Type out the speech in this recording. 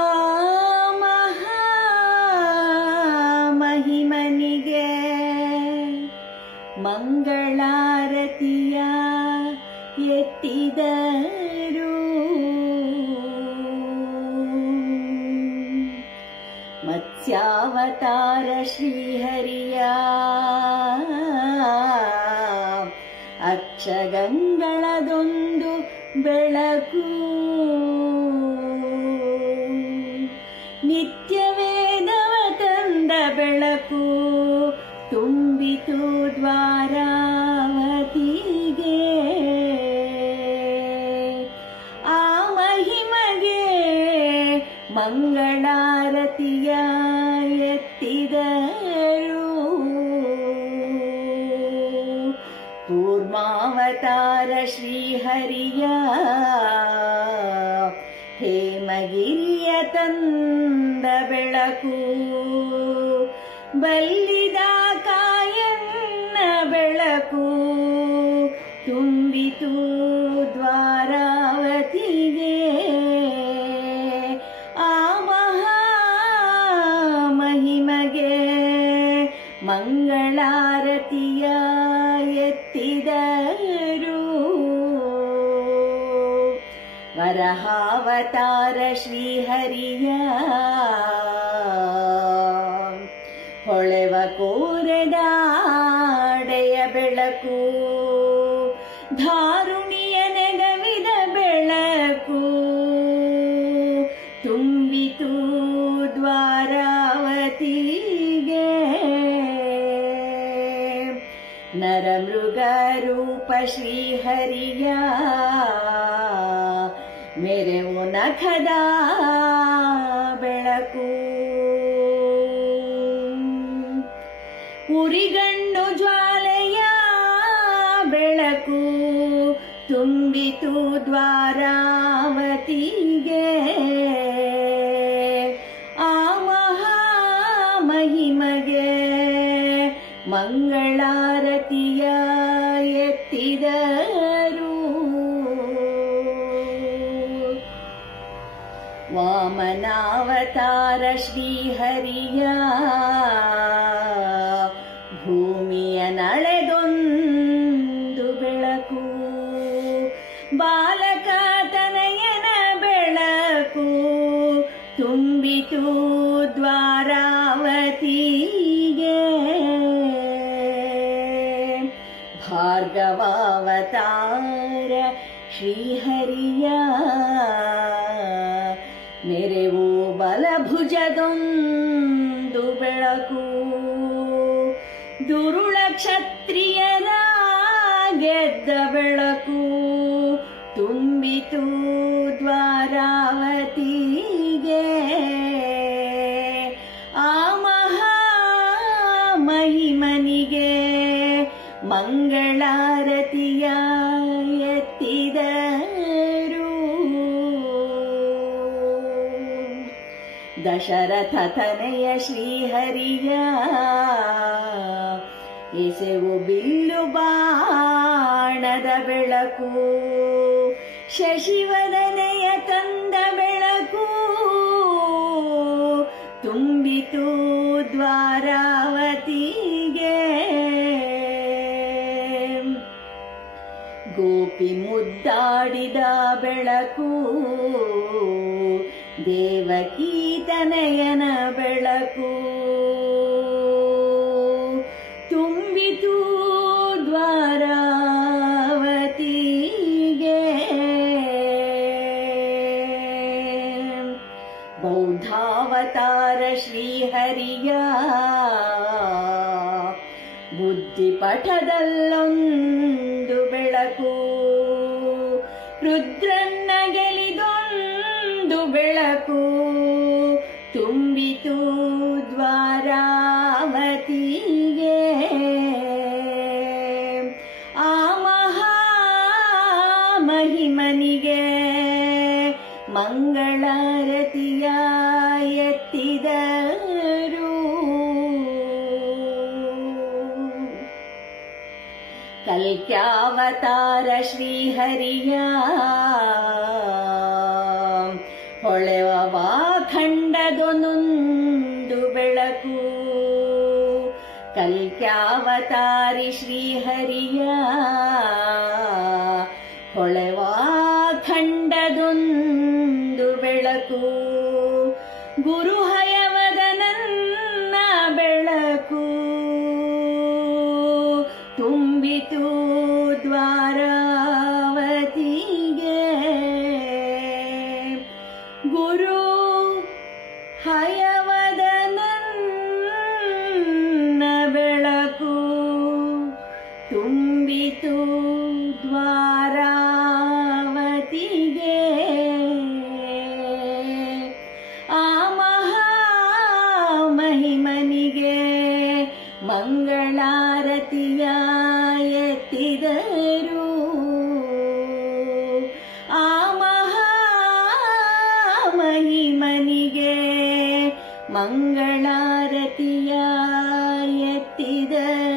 ಆ ಮಹಿಮನಿಗೆ ಮಂಗಳಾರತಿಯ ಎತ್ತಿದರು ಮತ್ಸ್ಯಾವತಾರ ಶ್ರೀಹರಿಯ ಬೆಳಕು ನಿತ್ಯವೇದವ ತಂದ ಬೆಳಕು ತುಂಬಿತು ದ್ವಾರಾವತಿಗೆ ಆ ಮಹಿಮಗೆ ಮಂಗಳಾರತಿಯ ಎತ್ತಿದ ಅವತಾರ ಶ್ರೀಹರಿಯ ಹೇಮಗಿರಿಯ ತಂದ ಬೆಳಕು ಬಲ್ಲಿದ ಕಾಯನ್ನ ಬೆಳಕು ತುಂಬಿತು ದ್ವಾರಾವತಿಗೆ ಆ ಮಹಾ ಮಹಿಮಗೆ ಮಂಗಳಾರತಿಯ ಎತ್ತಿದ ನಹಾವತಾರ ಶ್ರೀಹರಿಯ ಹೊಳೆವ ಕೋರಡಾಡೆಯ ಬೆಳಕು ಧಾರುಣಿಯ ನೆಗವಿದ ಬೆಳಕು ತುಂಬಿತು ದ್ವಾರಾವತಿಗೆ ನರಮೃಗ ರೂಪ ಶ್ರೀಹರಿಯ ಮೆರೆವು ನಖದ ಬೆಳಕು ಗಂಡು ಜ್ವಾಲೆಯ ಬೆಳಕು ತುಂಬಿತು ದ್ವಾರಾವತಿಗೆ ಆ ಮಹಾ ಮಹಿಮಗೆ ಮಂಗಳಾರತಿಯ ಎತ್ತಿದ ವಾಮನಾವತಾರ ಶ್ರೀಹರಿಯ ಭೂಮಿಯ ನಳೆದೊಂದು ಬೆಳಕು ಬಾಲಕ ಬೆಳಕು ತುಂಬಿತು ದ್ವಾರಾವತಿಗೆ ಭಾರ್ಗವಾವತಾರ ಶ್ರೀಹರಿಯ ದುರುಳ ಕ್ಷತ್ರಿಯರ ಗೆದ್ದ ಬೆಳಕು ತುಂಬಿತು ದ್ವಾರಾವತಿಗೆ ಆ ಮಹಾ ಮಹಿಮನಿಗೆ ಮಂಗಳ ದಶರಥನೆಯ ಶ್ರೀಹರಿಯ ಎಸೆವು ಬಿಲ್ಲು ಬಾಣದ ಬೆಳಕು ಶಶಿವದನೆಯ ತಂದ ಬೆಳಕು ತುಂಬಿತು ದ್ವಾರಾವತಿಗೆ ಗೋಪಿ ಮುದ್ದಾಡಿದ ಬೆಳಕು ದೇವಕೀ ತನಯನ ಬೆಳಕು ತುಂಬಿತು ದ್ವಾರಾವತಿಗೆ ಬೌದ್ಧಾವತಾರ ಶ್ರೀಹರಿಯ ಬುದ್ಧಿಪಠದಲ್ಲೊಂದು ಬೆಳಕು ರುದ್ರನ್ನಗೆ ಬೆಳಕು ತುಂಬಿತು ದ್ವಾರಾವತಿಗೆ ಆ ಮಹಾ ಮಹಿಮನಿಗೆ ಮಂಗಳಾರತಿಯ ಎತ್ತಿದ ಕಲ್ಕ್ಯಾವತಾರ ಶ್ರೀಹರಿಯ ಅವಾಖಂಡದೊನೊಂದು ಬೆಳಕು ಕಲ್ಕ್ಯಾವತಾರಿ ಶ್ರೀಹರಿಯ ಹೊಳೆವಾಖಂಡದೊಂದು ಬೆಳಕು ಗುರುಹರಿ ತುಂಬಿತು ದ್ವಾರಾವತಿಗೆ ಆ ಮಹಾಮಹಿಮನಿಗೆ ಮಹಿಮನಿಗೆ ಮಂಗಳಾರತಿಯ ಎತ್ತಿದರು ಆ ಮಹಿಮನಿಗೆ ಮಂಗಳಾರತಿಯ ಎತ್ತಿದರು